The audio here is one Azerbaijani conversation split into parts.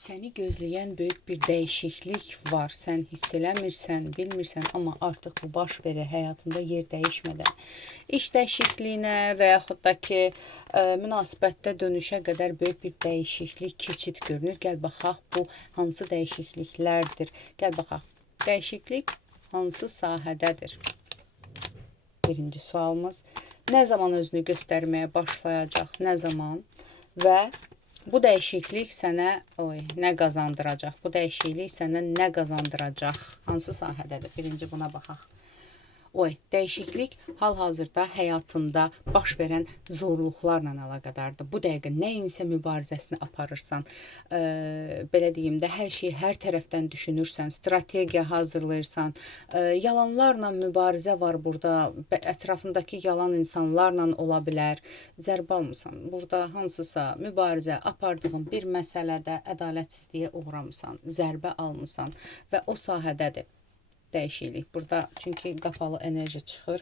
Səni gözləyən böyük bir dəyişiklik var. Sən hiss eləmirsən, bilmirsən, amma artıq bu baş verir həyatında yer dəyişmədən. İş dəyişikliyinə və yaxud da ki, münasibətdə dönüşə qədər böyük bir dəyişiklik, keçid görünür. Gəl baxaq, bu hansı dəyişikliklərdir? Gəl baxaq. Dəyişiklik hansı sahədədir? Birinci sualımız. Nə zaman özünü göstərməyə başlayacaq? Nə zaman? Və bu dəyişiklik sənə nə qazandıracaq? Bu dəyişiklik sənə nə qazandıracaq? Hansı sahədədir? Birinci buna baxaq. Dəyişiklik hal-hazırda həyatında baş verən zorluqlarla əlaqədardır. Bu dəqiqə nəyinsə mübarizəsini aparırsan, belə deyim də, hər şeyi hər tərəfdən düşünürsən, strategiya hazırlayırsan, yalanlarla mübarizə var burada, ətrafındakı yalan insanlarla ola bilər, zərbə almısan. Burada hansısa mübarizə apardığın bir məsələdə ədalətsizliyə uğramısan, zərbə almısan və o sahədədir dəyişiklik. Burada çünki qapalı enerji çıxır.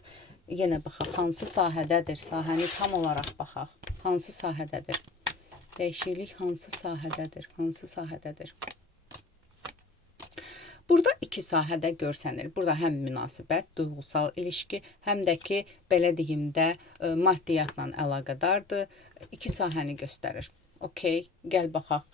Yenə baxaq, hansı sahədədir? Sahəni tam olaraq baxaq. Hansı sahədədir? Dəyişiklik hansı sahədədir? Hansı sahədədir? Burada iki sahədə görsənir. Burada həm münasibət, duyğusal ilişki, həm də ki, belə deyim də, maddiyyatla əlaqədardır. İki sahəni göstərir. Okey, gəl baxaq.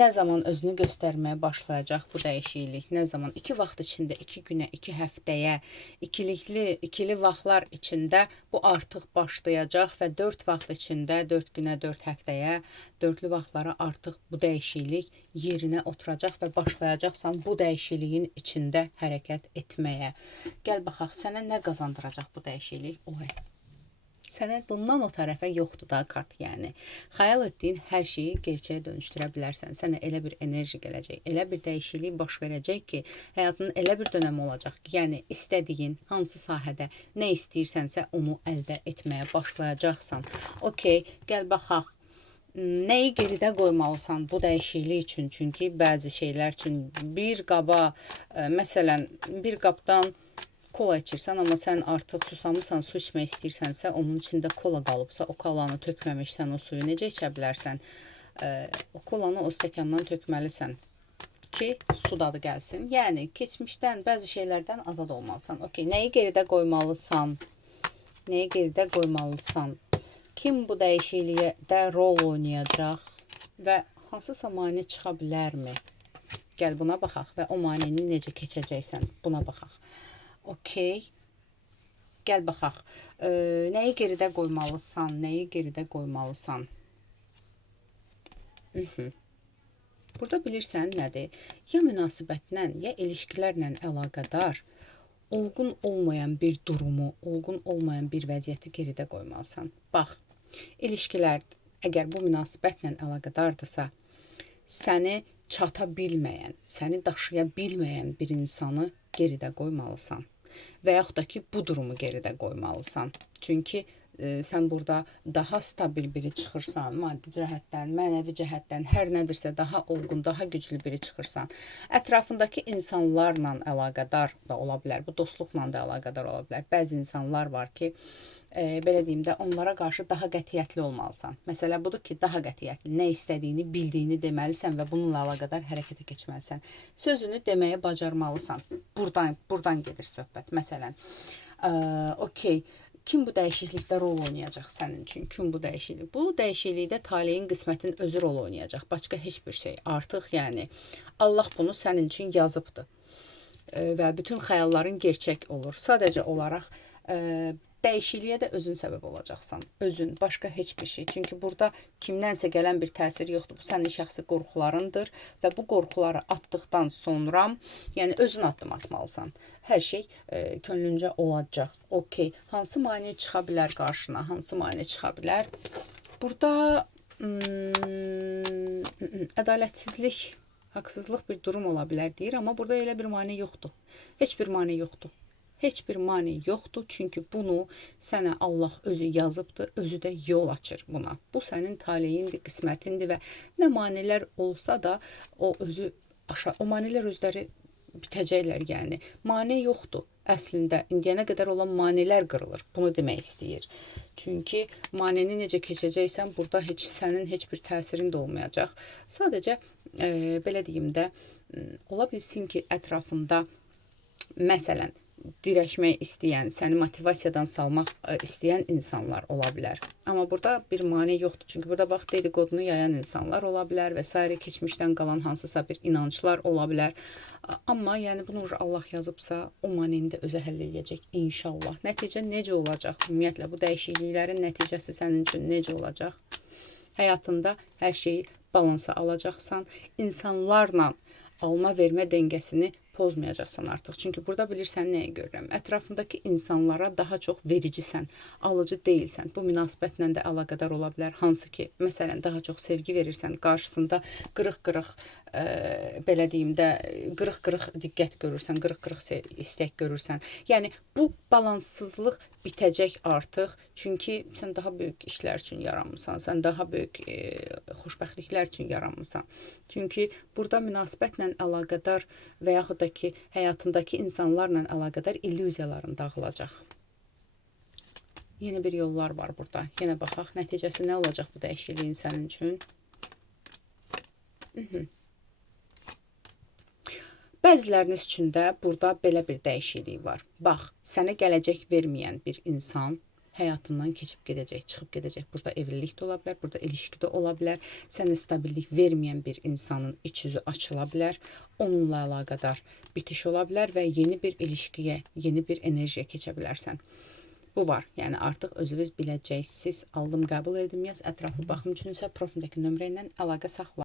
Nə zaman özünü göstərməyə başlayacaq bu dəyişiklik? Nə zaman? 2 vaxt içində, 2 günə, 2 həftəyə, ikili vaxtlar içində bu artıq başlayacaq və 4 vaxt içində, 4 günə, 4 həftəyə, dörtlü vaxtlara artıq bu dəyişiklik yerinə oturacaq və başlayacaqsan bu dəyişikliyin içində hərəkət etməyə. Gəl baxaq, sənə nə qazandıracaq bu dəyişiklik? Sənə bundan o tərəfə yoxdur da kart, yəni. Xəyal etdiyin hər şeyi gerçəyə dönüşdürə bilərsən. Sənə elə bir enerji gələcək, elə bir dəyişiklik baş verəcək ki, həyatının elə bir dönəmi olacaq ki, yəni istədiyin hansı sahədə nə istəyirsənsə onu əldə etməyə başlayacaqsan. Okey, gəl baxaq. Nəyi geridə qoymalısan bu dəyişiklik üçün? Çünki bəzi şeylər üçün bir qaba, məsələn, bir qabdan kola içirsən, amma sən artıq susamısan, su içmək istəyirsənsə, onun içində kola qalıbsa, o kolanı tökməmişsən, o suyu necə içə bilərsən? O kolanı o stəkandan tökməlisən ki, su dadı gəlsin. Yəni, keçmişdən, bəzi şeylərdən azad olmalısan. Okey, nəyi geridə qoymalısan? Nəyi geridə qoymalısan? Kim bu dəyişiklikdə rol oynayacaq və hansısa mane çıxa bilərmi? Gəl buna baxaq və o maneni necə keçəcəksən? Buna baxaq. Okey, gəl baxaq. Nəyi geridə qoymalısan? Nəyi geridə qoymalısan? Burada bilirsən nədir? Ya münasibətlə, ya ilişkilərlə əlaqədar olğun olmayan bir durumu, olğun olmayan bir vəziyyəti geridə qoymalısan. Bax, ilişkilər, əgər bu münasibətlə əlaqədardırsa, səni çata bilməyən, səni daşıya bilməyən bir insanı geridə qoymalısan. Və yaxud da ki, bu durumu geridə qoymalısan. Çünki sən burada daha stabil biri çıxırsan, maddi cəhətdən, mənəvi cəhətdən, hər nədirsə daha olğun, daha güclü biri çıxırsan. Ətrafındakı insanlarla əlaqədar da ola bilər, bu dostluqla da əlaqədar ola bilər. Bəzi insanlar var ki, belə deyim də, onlara qarşı daha qətiyyətli olmalısan. Məsələ budur ki, daha qətiyyətli, nə istədiyini, bildiyini deməlisən və bununla əlaqədar hərəkətə keçməlisən. Sözünü deməyə bacarmalısan. Buradan gedir söhbət. Məsələn, okey, kim bu dəyişiklikdə rol oynayacaq sənin üçün? Kim bu dəyişiklik? Bu dəyişiklikdə taleyin, qismətin özü rol oynayacaq. Başqa heç bir şey. Artıq yəni Allah bunu sənin üçün yazıbdır. Və bütün xəyalların gerçək olur. Sadəcə olaraq dəyişikliyə də özün səbəb olacaqsan. Özün, başqa heç bir şey. Çünki burada kimdənsə gələn bir təsir yoxdur. Bu sənin şəxsi qorxularındır və bu qorxuları atdıqdan sonra, yəni özün addım atmalısan. Hər şey könlüncə olacaq. Okey, hansı mane çıxa bilər qarşına? Hansı mane çıxa bilər? Burada ədalətsizlik, haqsızlıq bir durum ola bilər deyir, amma burada elə bir mane yoxdur. Heç bir mane yoxdur. Heç bir mane yoxdur, çünki bunu sənə Allah özü yazıbdır, özü də yol açır buna. Bu sənin taleyindir, qismətindir və nə manelər olsa da o özü aşağı, o manelər özləri bitəcəklər, yəni. Mane yoxdur. əslində indiyənə qədər olan maneələr qırılır. Bunu demək istəyir. Çünki maneəni necə keçəcəksən, burada sənin heç bir təsirin də olmayacaq. Sadəcə belə deyim də, ola bilsin ki, ətrafında məsələn dirəşmək istəyən, səni motivasiyadan salmaq istəyən insanlar ola bilər. Amma burada bir mane yoxdur. Çünki burada bax, dediqodunu yayan insanlar ola bilər və s. keçmişdən qalan hansısa bir inanclar ola bilər. Amma yəni bunu Allah yazıbsa, o maneni də özə həll edəcək inşallah. Nəticə necə olacaq? Ümumiyyətlə bu dəyişikliklərin nəticəsi sənin üçün necə olacaq? Həyatında hər şeyi balansa alacaqsan, insanlarla alma-vermə dəngəsini pozmayacaqsan artıq. Çünki burada bilirsən nəyə görürəm? Ətrafındakı insanlara daha çox vericisən, alıcı deyilsən. Bu münasibətlə də əlaqədar ola bilər. Hansı ki, məsələn, daha çox sevgi verirsən, qarşısında qırıq-qırıq, belə deyim də, qırıq-qırıq diqqət görürsən, qırıq-qırıq istək görürsən. Yəni, bu balanssızlıq bitəcək artıq. Çünki sən daha böyük işlər üçün yaranmısan, sən daha böyük xoşbəxtliklər üçün yaranmısan. Çünki burada münasibətlə əlaqədar və yaxud da ki, həyatındakı insanlarla əlaqədar illüziyaların dağılacaq. Yeni bir yollar var burada. Yenə baxaq, nəticəsi nə olacaq bu dəyişikliyin sənin üçün? Bəziləriniz üçün də burada belə bir dəyişiklik var. Bax, sənə gələcək verməyən bir insan həyatından keçib gedəcək, çıxıb gedəcək. Burada evlilik də ola bilər, burada ilişki də ola bilər. Sənə stabillik verməyən bir insanın iç yüzü açıla bilər. Onunla əlaqədar bitiş ola bilər və yeni bir ilişkiyə, yeni bir enerjiyə keçə bilərsən. Bu var. Yəni artıq özünüz biləcəksiniz. Aldım, qəbul edim, yaz. Ətraflı baxım üçün isə profildəki nömrə ilə əlaqə saxlayın.